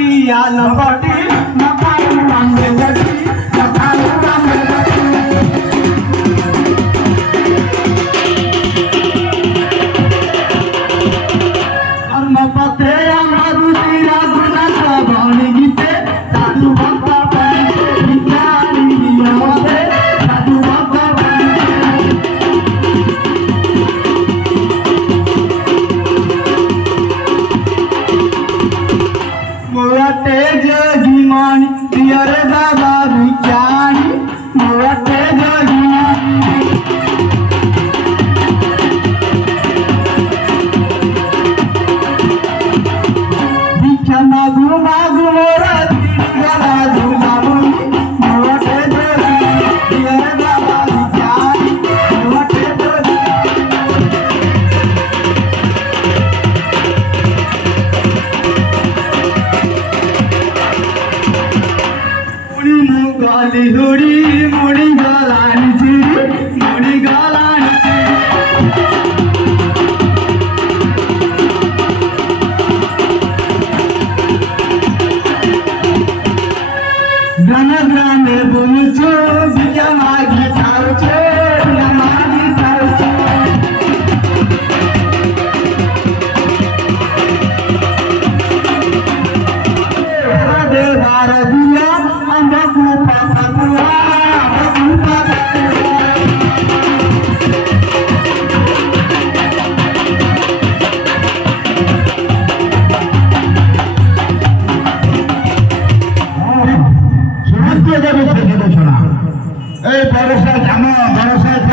टिया लपटी नकालू रंगे गटी नकालू रंगे गटी और मपते अमरु तीरा गुना सबनी गीते साधु भक्त बनी विज्ञानी नियमते साधु भक्त बनी मोरा तेज जीवानी दियर बाबा विज्ञानी मोरा तेज जीवानी बिछना घुमा मोरा गला झूला मुनी मोरा तेज दियर बाबा विज्ञानी मोरा तेज गाली हुड़ी मुड़ी गालानी चिरी मुड़ी गालानी गाना गाने बोलछो बिया मागी छाड़छे बिया मागी छाड़छे दे बार दिया अंधकू पापकुआ अंधकू সুরক্ষিত দেবে সেখানে শোনা এই বড় সাহেব